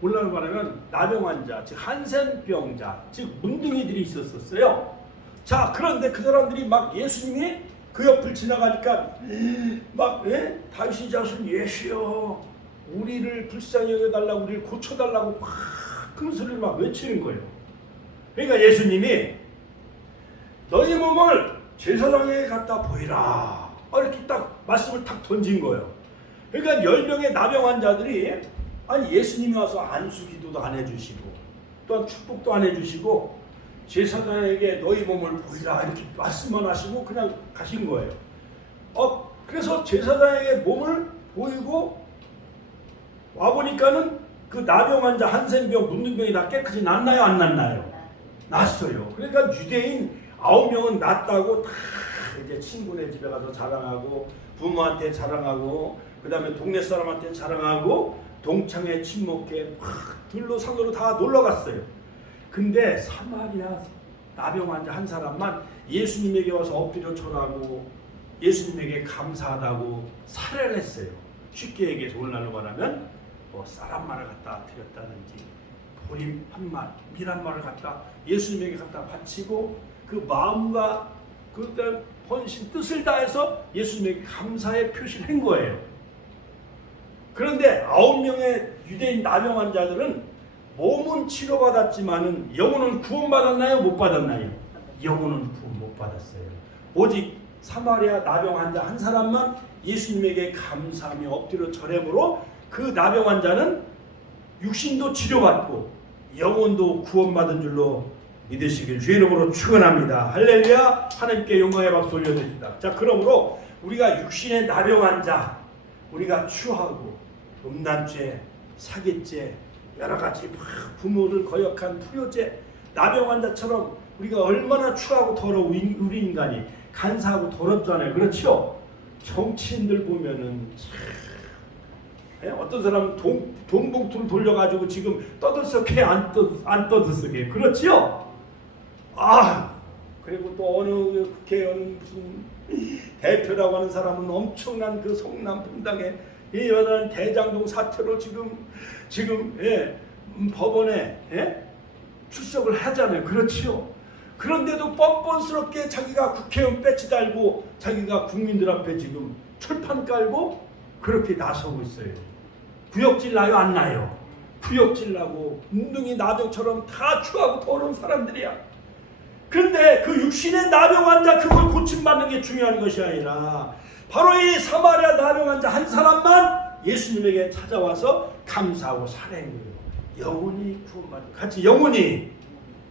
오늘날 말하면 나병 환자 즉 한센병자 즉 문둥이들이 있었어요. 자 그런데 그 사람들이 막 예수님이 그 옆을 지나가니까 막 다윗의 자손 예수여 우리를 불쌍히 여겨달라고 우리를 고쳐달라고 막 큰 소리를 막 외치는 거예요. 그러니까 예수님이 너희 몸을 제사장에게 갖다 보이라 이렇게 딱 말씀을 탁 던진 거예요. 그러니까 10명의 나병 환자들이 아니 예수님이 와서 안수기도도 안 해주시고 또한 축복도 안 해주시고 제사장에게 너희 몸을 보이라 이렇게 말씀만 하시고 그냥 가신 거예요. 그래서 제사장에게 몸을 보이고 와보니까는 그 나병 환자 한센병 문둥병이 다 깨끗이 낫나요 안 낫나요? 낫어요. 그러니까 유대인 9명은 낫다고 다 이제 친구네 집에 가서 자랑하고 부모한테 자랑하고 그 다음에 동네 사람한테 자랑하고 동창회 친목회 막 들로 산으로 다 놀러 갔어요. 근데 사마리아 나병 환자 한 사람만 예수님에게 와서 엎드려 절하고 예수님에게 감사하다고 살해를 했어요. 쉽게 얘기해서 오늘날로 말하면 뭐 쌀 한 마를 갖다 드렸다든지 보리 한 말, 밀 한 마를 갖다 예수님에게 갖다 바치고 그 마음과 그 헌신 뜻을 다해서 예수님에게 감사의 표시를 한 거예요. 그런데 9명의 유대인 나병 환자들은 몸은 치료받았지만은 영혼은 구원받았나요? 못 받았나요? 영혼은 구원 못 받았어요. 오직 사마리아 나병 환자 한 사람만 예수님에게 감사하며 엎드려 절함으로 그 나병 환자는 육신도 치료받고 영혼도 구원받은 줄로 믿으시길 주의 이름으로 축원합니다. 할렐루야. 하나님께 영광의 박수 올려드립니다. 자 그러므로 우리가 육신의 나병 환자 우리가 추하고 음란죄, 사기죄 여러 가지 부모를 거역한 불효죄 나병 환자처럼 우리가 얼마나 추하고 더러운 우리 인간이 간사하고 더럽잖아요. 그렇죠? 정치인들 보면은 어떤 사람은 돈 봉투를 돌려가지고 지금 떠들썩해 안 떠들썩해 그렇지요? 그리고 또 어느 국회의원 무슨 대표라고 하는 사람은 엄청난 그 성남 분당에 이 여자는 대장동 사태로 지금 법원에 출석을 하잖아요. 그렇지요? 그런데도 뻔뻔스럽게 자기가 국회의원 배지 달고 자기가 국민들 앞에 지금 철판 깔고 그렇게 나서고 있어요. 구역질 나요 안 나요? 구역질 나고 운동이 나병처럼 다 추하고 더러운 사람들이야. 그런데 그 육신의 나병 환자 그걸 고침받는 게 중요한 것이 아니라 바로 이 사마리아 나병 환자 한 사람만 예수님에게 찾아와서 감사하고 살아낸 거예요. 영혼이 구원받는 같이 영혼이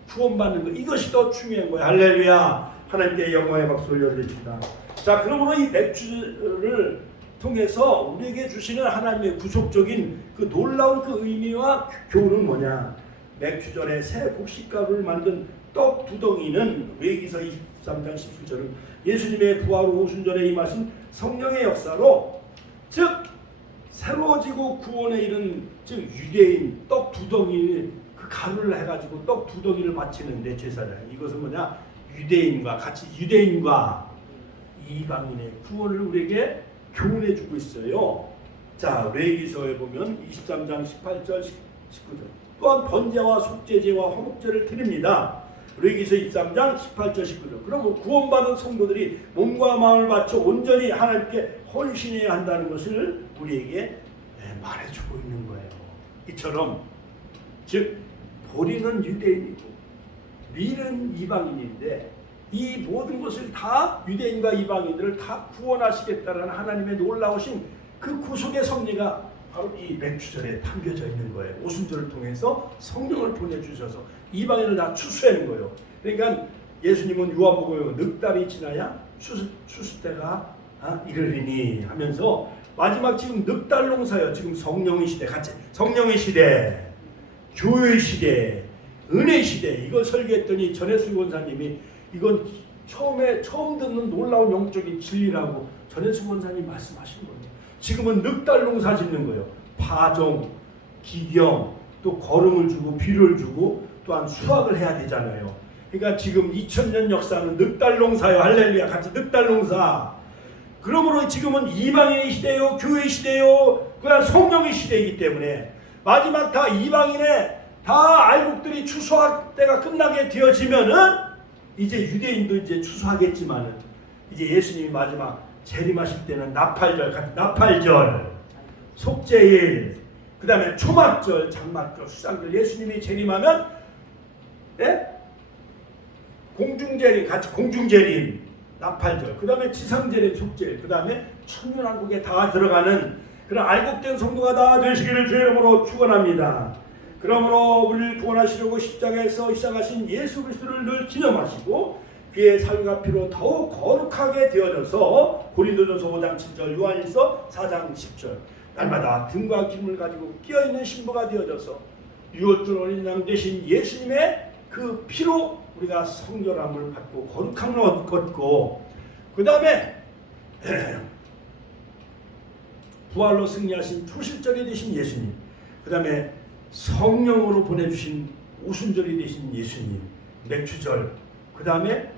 구원받는 거 이것이 더 중요한 거예요. 할렐루야. 하나님께 영광의 박수 올려드립니다. 자 그러므로 이 맥주를 통해서 우리에게 주시는 하나님의 구속적인 그 놀라운 그 의미와 교훈은 뭐냐? 맥주전에 새 곡식가루를 만든 떡 두덩이는 레위기서 23장 17절은 예수님의 부활 후 오순절에 임하신 성령의 역사로 즉 그리고 구원에 이른 즉 유대인 떡 두덩이 그 가루를 해가지고 떡 두덩이를 바치는데 제사장 이것은 뭐냐 유대인과 같이 유대인과 이방인의 구원을 우리에게 교훈해 주고 있어요. 자 레위기서에 보면 23장 18절 19절 또한 번제와 속죄제와 화목제를 드립니다. 레위기서 23장 18절 19절 그러면 구원받은 성도들이 몸과 마음을 바쳐 온전히 하나님께 헌신해야 한다는 것을 우리에게 말해주고 있는 거예요. 이처럼 즉 보리는 유대인이고 미는 이방인인데 이 모든 것을 다 유대인과 이방인들을 다 구원하시겠다는 하나님의 놀라우신 그 구속의 섭리가 바로 이 맥주절에 담겨져 있는 거예요. 오순절을 통해서 성령을 보내주셔서 이방인을 다 추수하는 거예요. 그러니까 예수님은 요한복음에 넉 달이 지나야 추수 때가 이르리니 하면서 마지막 지금 넉 달 농사요. 지금 성령의 시대 같이 성령의 시대, 교회의 시대, 은혜의 시대 이걸 설교했더니 전혜수 권사님이 이건 처음 듣는 놀라운 영적인 진리라고 전혜수 권사님 말씀하신 거예요. 지금은 넉 달 농사 짓는 거예요. 파종, 기경, 또 거름을 주고 비료를 주고 또한 수확을 해야 되잖아요. 그러니까 지금 2000년 역사는 넉 달 농사요. 할렐루야 같이 넉 달 농사. 그러므로 지금은 이방인의 시대요, 교회의 시대요, 그냥 성령의 시대이기 때문에 마지막 다 이방인의 다 알곡들이 추수할 때가 끝나게 되어지면은 이제 유대인도 이제 추수하겠지만은 이제 예수님이 마지막 재림하실 때는 나팔절, 속죄일, 그 다음에 초막절, 장막절, 수장절 예수님이 재림하면 공중재림 같이 공중재림 나팔절, 그 다음에 지상재림 속죄일, 그 다음에 천년왕국에 다 들어가는 그런 알곡된 성도가 다 되시기를 주의 이름으로 축원합니다. 그러므로 우리를 구원하시려고 십자가에서 희생하신 예수 그리스도를 늘 기념하시고 그의 삶과 피로 더욱 거룩하게 되어져서 고린도전서 5장 7절 요한일서 4장 10절 날마다 등과 기름을 가지고 끼어있는 신부가 되어져서 유월절 어린 양 되신 예수님의 그 피로 우리가 성결함을 받고 거룩함을 얻고 그 다음에 부활로 승리하신 초실절이 되신 예수님 그 다음에 성령으로 보내주신 오순절이 되신 예수님 맥주절 그 다음에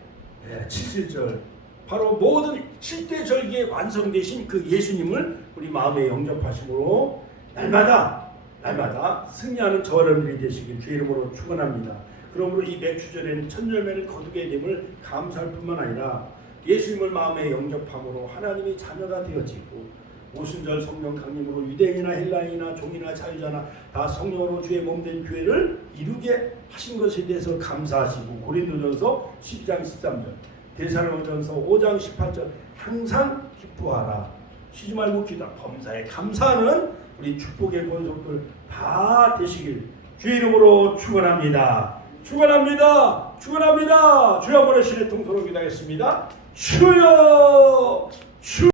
칠칠절 바로 모든 7대 절기에 완성되신 그 예수님을 우리 마음에 영접하심으로 날마다 승리하는 저 여러분들이 되시길 주의 이름으로 축원합니다. 그러므로 이 맥주절에는 천열매를 거두게 됨을 감사할 뿐만 아니라 예수님을 마음에 영접함으로 하나님의 자녀가 되어지고 오순절 성령 강림으로 유대인이나 헬라인이나 종이나 자유자나 다 성령으로 주의 몸된 교회를 이루게 하신 것에 대해서 감사하시고 고린도전서 10장 13절 데살로니가전서 5장 18절 항상 기뻐하라 쉬지 말고 기도하라 범사에 감사하는 우리 축복의 권속들 다 되시길 주의 이름으로 축원합니다. 축원합니다. 축원합니다. 주여 보내시는 통솔로 기도하겠습니다. 주여